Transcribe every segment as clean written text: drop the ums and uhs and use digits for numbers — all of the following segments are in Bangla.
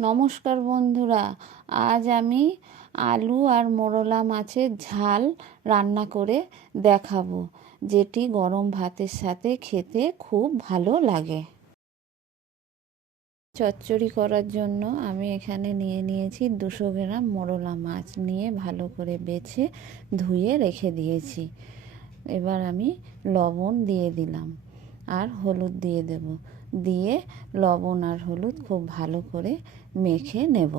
নমস্কার বন্ধুরা, আজ আমি আলু আর মোরলা মাছের ঝাল রান্না করে দেখাবো, যেটি গরম ভাতের সাথে খেতে খুব ভালো লাগে। চচ্চড়ি করার জন্য আমি এখানে নিয়েছি 200 গ্রাম মোরলা মাছ নিয়ে ভালো করে বেছে ধুয়ে রেখে দিয়েছি। এবার আমি লবণ দিয়ে দিলাম আর হলুদ দিয়ে দেব, দিয়ে লবণ আর হলুদ খুব ভালো করে মেখে নেব।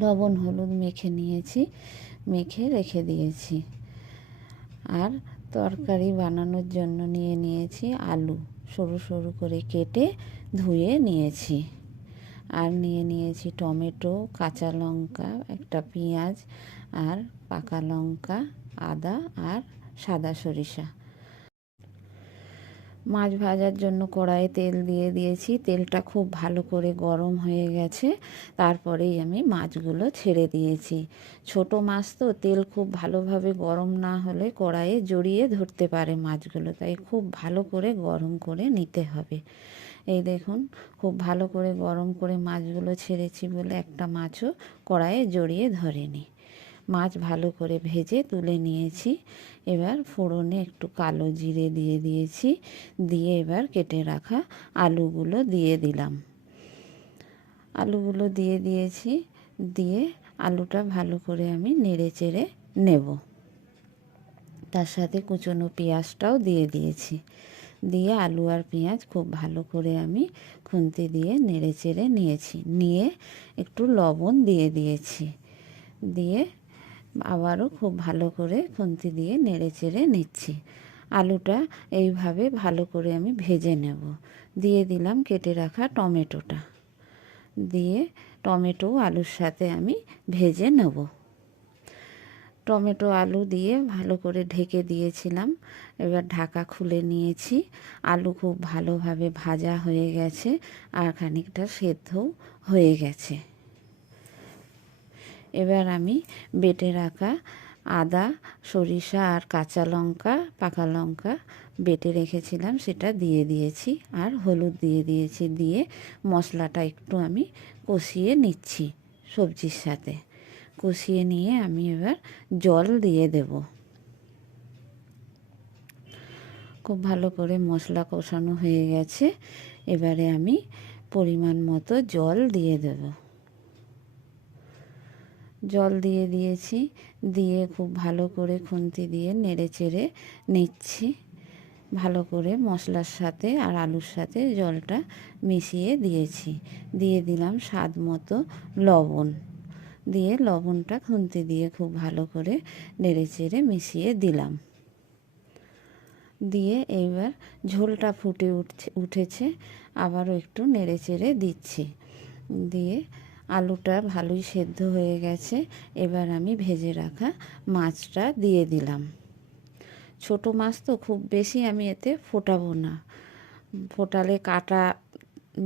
লবণ হলুদ মেখে নিয়েছি, মেখে রেখে দিয়েছি। আর তরকারি বানানোর জন্য নিয়েছি আলু, সরু সরু করে কেটে ধুয়ে নিয়েছি। আর নিয়েছি টমেটো, কাঁচা লঙ্কা, একটা পেঁয়াজ আর পাকা লঙ্কা, আদা আর সাদা সরিষা। মাছ ভাজার জন্য কড়াইয়ে তেল দিয়ে দিয়েছি। তেলটা খুব ভালো করে গরম হয়ে গেছে। তারপরেই আমি মাছগুলো ছেড়ে দিয়েছি। ছোট মাছ তো তেল খুব ভালোভাবে গরম না হলে কড়াইয়ে জড়িয়ে ধরতে পারে মাছগুলো, তাই খুব ভালো করে গরম করে নিতে হবে। এই দেখুন, খুব ভালো করে গরম করে মাছগুলো ছেড়েছি বলে একটা মাছও কড়াইয়ে জড়িয়ে ধরেনি। মাছ ভালো করে ভেজে তুলে নিয়েছি। এবার ফোড়নে একটু কালো জিরে দিয়ে দিয়েছি, দিয়ে এবার কেটে রাখা আলুগুলো দিয়ে দিলাম। আলুগুলো দিয়ে দিয়েছি, দিয়ে আলুটা ভালো করে আমি নেড়ে চেড়ে নেব। তার সাথে কুচনো পেঁয়াজটাও দিয়ে দিয়েছি। দিয়ে আলু আর পেঁয়াজ খুব ভালো করে আমি খুন্তি দিয়ে নেড়ে চেড়ে নিয়েছি। নিয়ে একটু লবণ দিয়ে দিয়েছি, দিয়ে আবারও খুব ভালো করে খুন্তি দিয়ে নেড়ে চেড়ে নিচ্ছি। আলুটা এইভাবে ভালো করে আমি ভেজে নেব। দিয়ে দিলাম কেটে রাখা টমেটোটা, দিয়ে টমেটো আলুর সাথে আমি ভেজে নেব। টমেটো আলু দিয়ে ভালো করে ঢেকে দিয়েছিলাম। এবার ঢাকা খুলে নিয়েছি। আলু খুব ভালোভাবে ভাজা হয়ে গেছে আর খানিকটা সেদ্ধও হয়ে গেছে। এবার আমি বেটে রাখা আদা, সরিষা আর কাঁচা লঙ্কা, পাকা লঙ্কা বেটে রেখেছিলাম সেটা দিয়ে দিয়েছি, আর হলুদ দিয়ে দিয়েছি। দিয়ে মশলাটা একটু আমি কষিয়ে নিচ্ছি সবজির সাথে। কষিয়ে নিয়ে আমি এবার জল দিয়ে দেব। খুব ভালো করে মশলা কষানো হয়ে গেছে। এবারে আমি পরিমাণ মতো জল দিয়ে দেব। জল দিয়ে দিয়েছি, দিয়ে খুব ভালো করে খুন্তি দিয়ে নেড়ে চেড়ে নিচ্ছি। ভালো করে মশলার সাথে আর আলুর সাথে জলটা মিশিয়ে দিয়েছি। দিয়ে দিলাম স্বাদ মতো লবণ, দিয়ে লবণটা খুন্তি দিয়ে খুব ভালো করে নেড়ে চেড়ে মিশিয়ে দিলাম। দিয়ে এইবার ঝোলটা ফুটে উঠেছে, আবারও একটু নেড়ে চেড়ে দিচ্ছি। দিয়ে আলুটা ভালোই সেদ্ধ হয়ে গেছে। এবার আমি ভেজে রাখা মাছটা দিয়ে দিলাম। ছোট মাছ তো খুব বেশি আমি এতে ফোটাবো না, ফোটালে কাঁটা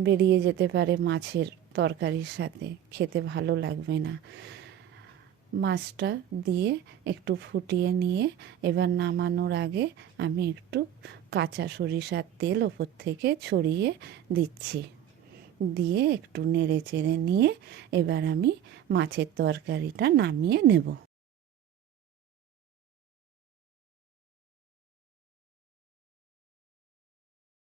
বেরিয়ে যেতে পারে মাছের তরকারির সাথে, খেতে ভালো লাগবে না। মাছটা দিয়ে একটু ফুটিয়ে নিয়ে এবার নামানোর আগে আমি একটু কাঁচা সরিষার তেল ওপর থেকে ছড়িয়ে দিচ্ছি। দিয়ে একটু নেড়ে চেড়ে নিয়ে এবার আমি মাছের তরকারিটা নামিয়ে নেব।